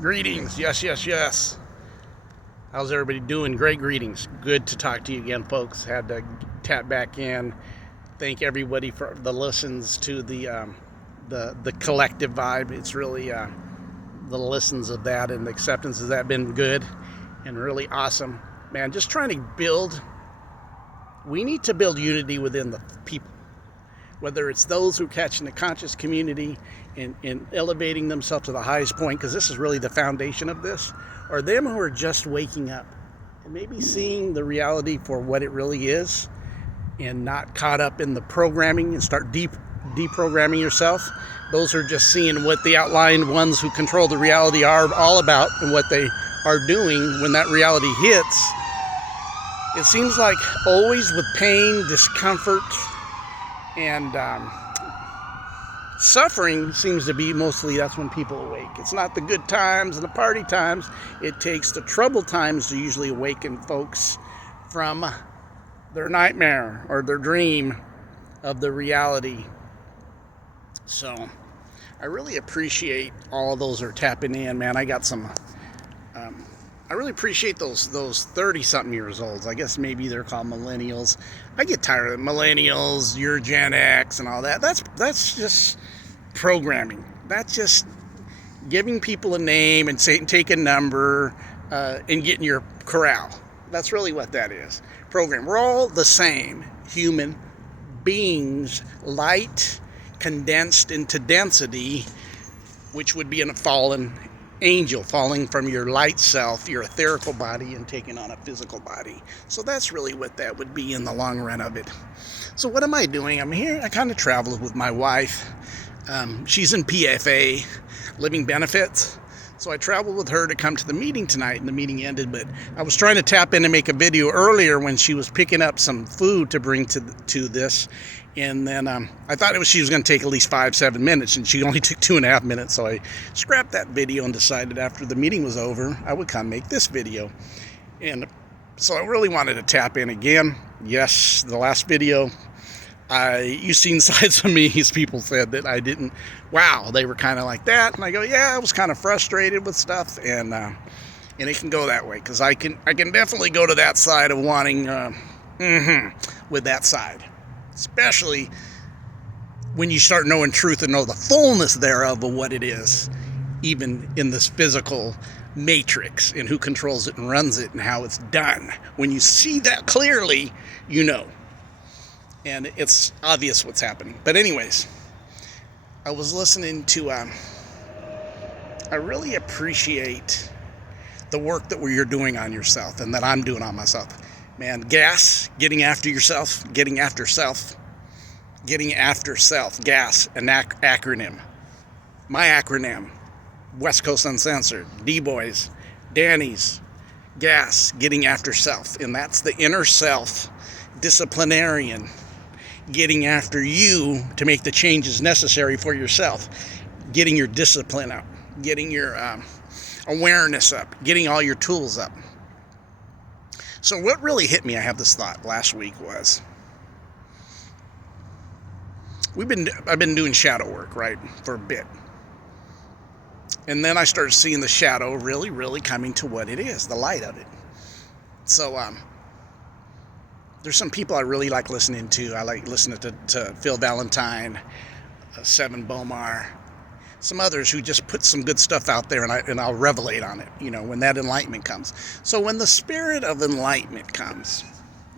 Greetings. Yes, yes, yes. How's everybody doing? Great greetings. Good to talk to you again, folks. Had to tap back in. Thank everybody for the listens to the collective vibe. It's really the listens of that and the acceptance has that been good and really awesome. Man, just trying to build. We need to build unity within the people. Whether it's those who catch in the conscious community and elevating themselves to the highest point, because this is really the foundation of this, or them who are just waking up and maybe seeing the reality for what it really is and not caught up in the programming and start deprogramming yourself. Those are just seeing what the outlined ones who control the reality are all about and what they are doing when that reality hits. It seems like always with pain, discomfort, and suffering seems to be mostly that's when people awake. It's not the good times and the party times. It takes the troubled times to usually awaken folks from their nightmare or their dream of the reality. So I really appreciate all those who are tapping in, man. I got some I really appreciate those 30-something years olds. I guess maybe they're called millennials. I get tired of millennials, you're Gen X and all that. That's just programming. That's just giving people a name and take a number and getting your corral. That's really what that is. Program. We're all the same human beings, light condensed into density, which would be in a fallen angel falling from your light self, your etherical body, and taking on a physical body. So that's really what that would be in the long run of it. So what am I doing? I'm here. I kind of travel with my wife. She's in PFA, living benefits. So I traveled with her to come to the meeting tonight, and the meeting ended, but I was trying to tap in and make a video earlier when she was picking up some food to bring to this. And then I thought she was going to take at least 5-7 minutes, and she only took 2.5 minutes. So I scrapped that video and decided after the meeting was over, I would come make this video. And so I really wanted to tap in again. Yes, the last video, you've seen sides of me, as people said that I didn't. Wow, they were kind of like that. And I go, yeah, I was kind of frustrated with stuff. And it can go that way, because I can definitely go to that side of wanting with that side. Especially when you start knowing truth and know the fullness thereof of what it is, even in this physical matrix and who controls it and runs it and how it's done. When you see that clearly, you know. And it's obvious what's happening. But anyways, I was listening to, I really appreciate the work that you're doing on yourself and that I'm doing on myself. Man, getting after yourself, getting after self, gas, an acronym. My acronym, West Coast Uncensored, D-Boys, Danny's, gas, getting after self. And that's the inner self, disciplinarian, getting after you to make the changes necessary for yourself, getting your discipline up, getting your awareness up, getting all your tools up. So what really hit me, I have this thought last week, was I've been doing shadow work, right, for a bit. And then I started seeing the shadow really, really coming to what it is, the light of it. So there's some people I really like listening to. I like listening to Phil Valentine, Seven Bomar, some others who just put some good stuff out there, and I'll revelate on it, when that enlightenment comes. So when the spirit of enlightenment comes,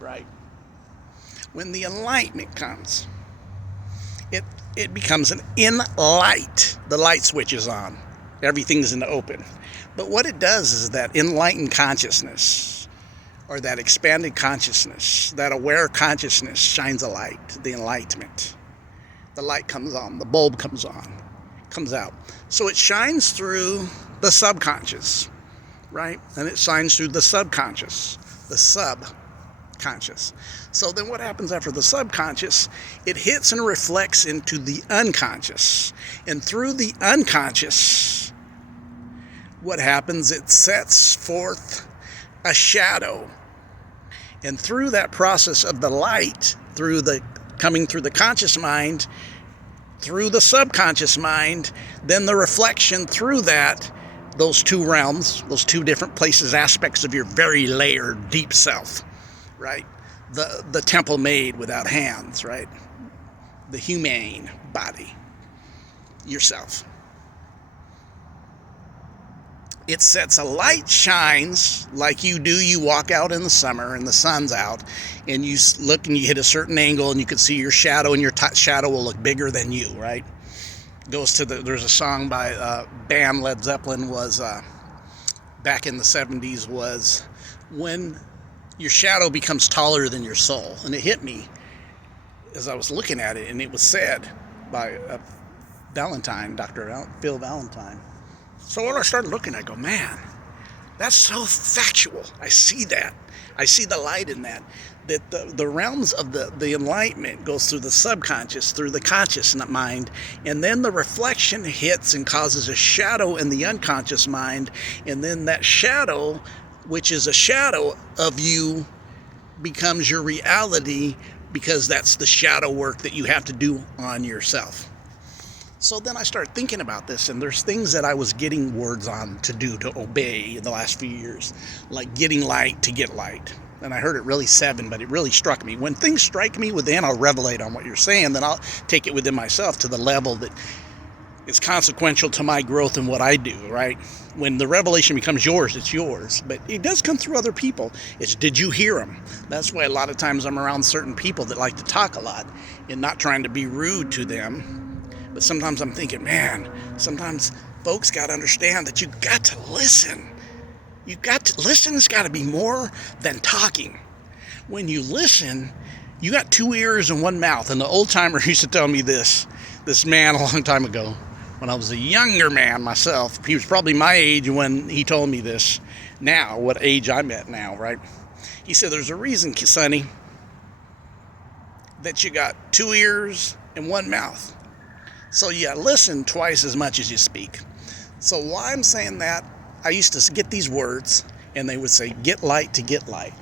right, when the enlightenment comes, it becomes an in-light. The light switch is on. Everything's in the open. But what it does is that enlightened consciousness, or that expanded consciousness, that aware consciousness shines a light, the enlightenment. The light comes on, the bulb comes on. Comes out. So it shines through the subconscious, right? And it shines through the subconscious, So then what happens after the subconscious? It hits and reflects into the unconscious. And through the unconscious, what happens? It sets forth a shadow. And through that process of the light, coming through the conscious mind, through the subconscious mind, then the reflection through that those two realms, those two different places, aspects of your very layered deep self, right? The temple made without hands, right? The humane body, yourself. It sets a light, shines like you do. You walk out in the summer and the sun's out, and you look and you hit a certain angle and you can see your shadow, and your shadow will look bigger than you, right? Goes to there's a song by band Led Zeppelin was back in the 70s, was when your shadow becomes taller than your soul. And it hit me as I was looking at it, and it was said by Valentine, Dr. Phil Valentine. So when I started looking, I go, man, that's so factual. I see that. I see the light in that. That the realms of the enlightenment goes through the subconscious, through the conscious mind, and then the reflection hits and causes a shadow in the unconscious mind, and then that shadow, which is a shadow of you, becomes your reality, because that's the shadow work that you have to do on yourself. So then I started thinking about this, and there's things that I was getting words on to do, to obey in the last few years, like getting light to get light. And I heard it really said, but it really struck me. When things strike me within, I'll revelate on what you're saying, then I'll take it within myself to the level that is consequential to my growth and what I do, right? When the revelation becomes yours, it's yours. But it does come through other people. It's, did you hear them? That's why a lot of times I'm around certain people that like to talk a lot, and not trying to be rude to them. But sometimes I'm thinking, man, sometimes folks got to understand that you got to listen. You got to listen. It's got to be more than talking. When you listen, you got two ears and one mouth. And the old timer used to tell me this man a long time ago, when I was a younger man myself. He was probably my age when he told me this. Now, what age I'm at now, right? He said, there's a reason, Sonny, that you got two ears and one mouth. So you listen twice as much as you speak. So why I'm saying that, I used to get these words, and they would say, get light to get light.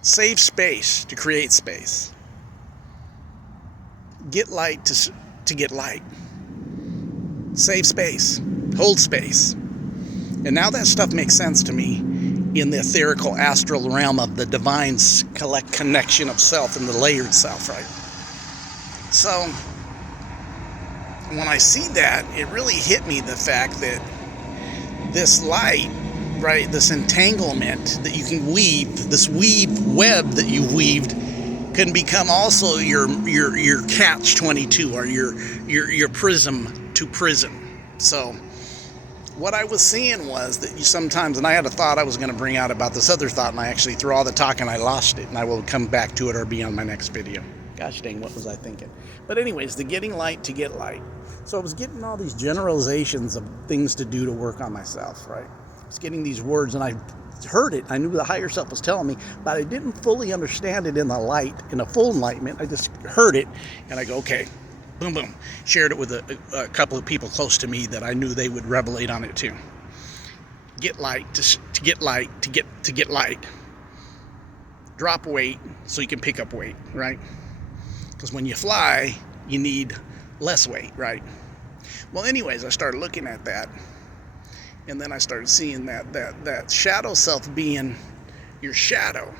Save space to create space. Get light to get light. Save space. Hold space. And now that stuff makes sense to me in the etherical astral realm of the divine connection of self and the layered self, right? So when I see that, it really hit me, the fact that this light, right, this entanglement that you can weave, this web that you weaved, can become also your catch-22, or your prism to prison. So what I was seeing was that you sometimes, and I had a thought I was going to bring out about this other thought, and I actually, through all the talking, I lost it, and I will come back to it or be on my next video. Gosh dang, what was I thinking? But anyways, the getting light to get light. So I was getting all these generalizations of things to do to work on myself, right? I was getting these words, and I heard it. I knew the higher self was telling me, but I didn't fully understand it in the light, in a full enlightenment. I just heard it, and I go, okay, boom, boom. Shared it with a couple of people close to me that I knew they would revelate on it too. Get light to get light to get light. Drop weight so you can pick up weight, right? Because when you fly, you need less weight, right? Well, anyways, I started looking at that, and then I started seeing that shadow self being your shadow.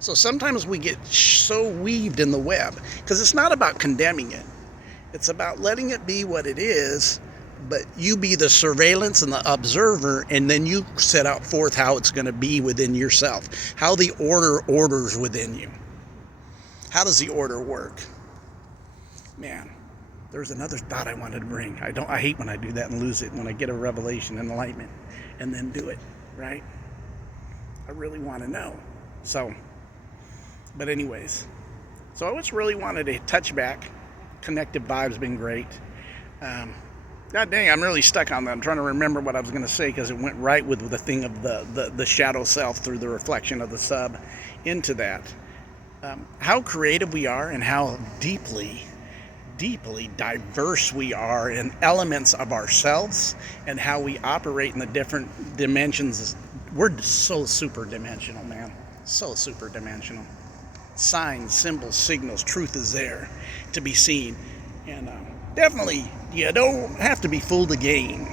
So sometimes we get so weaved in the web, because it's not about condemning it. It's about letting it be what it is, but you be the surveillance and the observer, and then you set out forth how it's going to be within yourself, how the order orders within you. How does the order work? Man, there's another thought I wanted to bring. I hate when I do that and lose it, when I get a revelation and enlightenment and then do it, right? I really want to know. So, but anyways, so I just really wanted to touch back. Connective Vibe's been great. God dang, I'm really stuck on that. I'm trying to remember what I was going to say, because it went right with the thing of the shadow self through the reflection of the sub into that. How creative we are, and how deeply diverse we are in elements of ourselves, and how we operate in the different dimensions. We're so super dimensional, man. So super dimensional. Signs, symbols, signals, truth is there to be seen. And definitely, you don't have to be fooled again.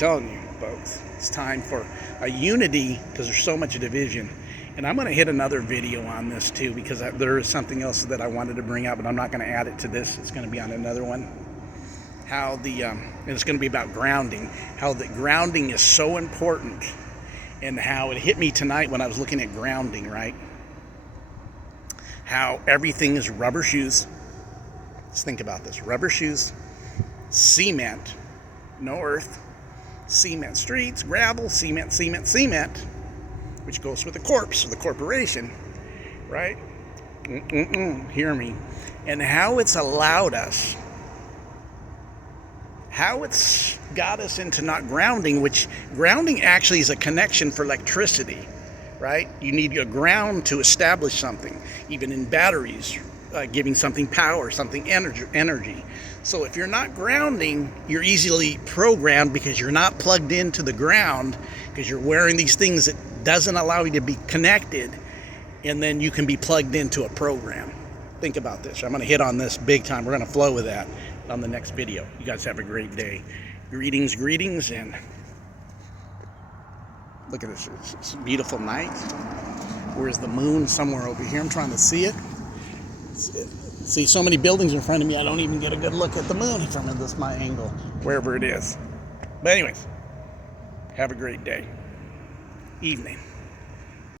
telling you, folks, it's time for a unity because there's so much division. And I'm going to hit another video on this too, because there is something else that I wanted to bring up, but I'm not going to add it to this. It's going to be on another one. How and it's going to be about grounding, how the grounding is so important, and how it hit me tonight when I was looking at grounding, right? How everything is rubber shoes. Let's think about this. Rubber shoes, cement, no earth, cement streets, gravel, cement, cement, cement, which goes with the corpse of the corporation, right? Hear me. And how it's allowed us, how it's got us into not grounding, which grounding actually is a connection for electricity, right? You need a ground to establish something, even in batteries, giving something power, something energy. So if you're not grounding, you're easily programmed because you're not plugged into the ground, because you're wearing these things that doesn't allow you to be connected, and then you can be plugged into a program. Think about this. I'm going to hit on this big time. We're going to flow with that on the next video. You guys have a great day. Greetings, and look at this. It's a beautiful night. Where's the moon? Somewhere over here. I'm trying to see it. See so many buildings in front of me, I don't even get a good look at the moon from this my angle, wherever it is. But anyways, have a great day. Evening.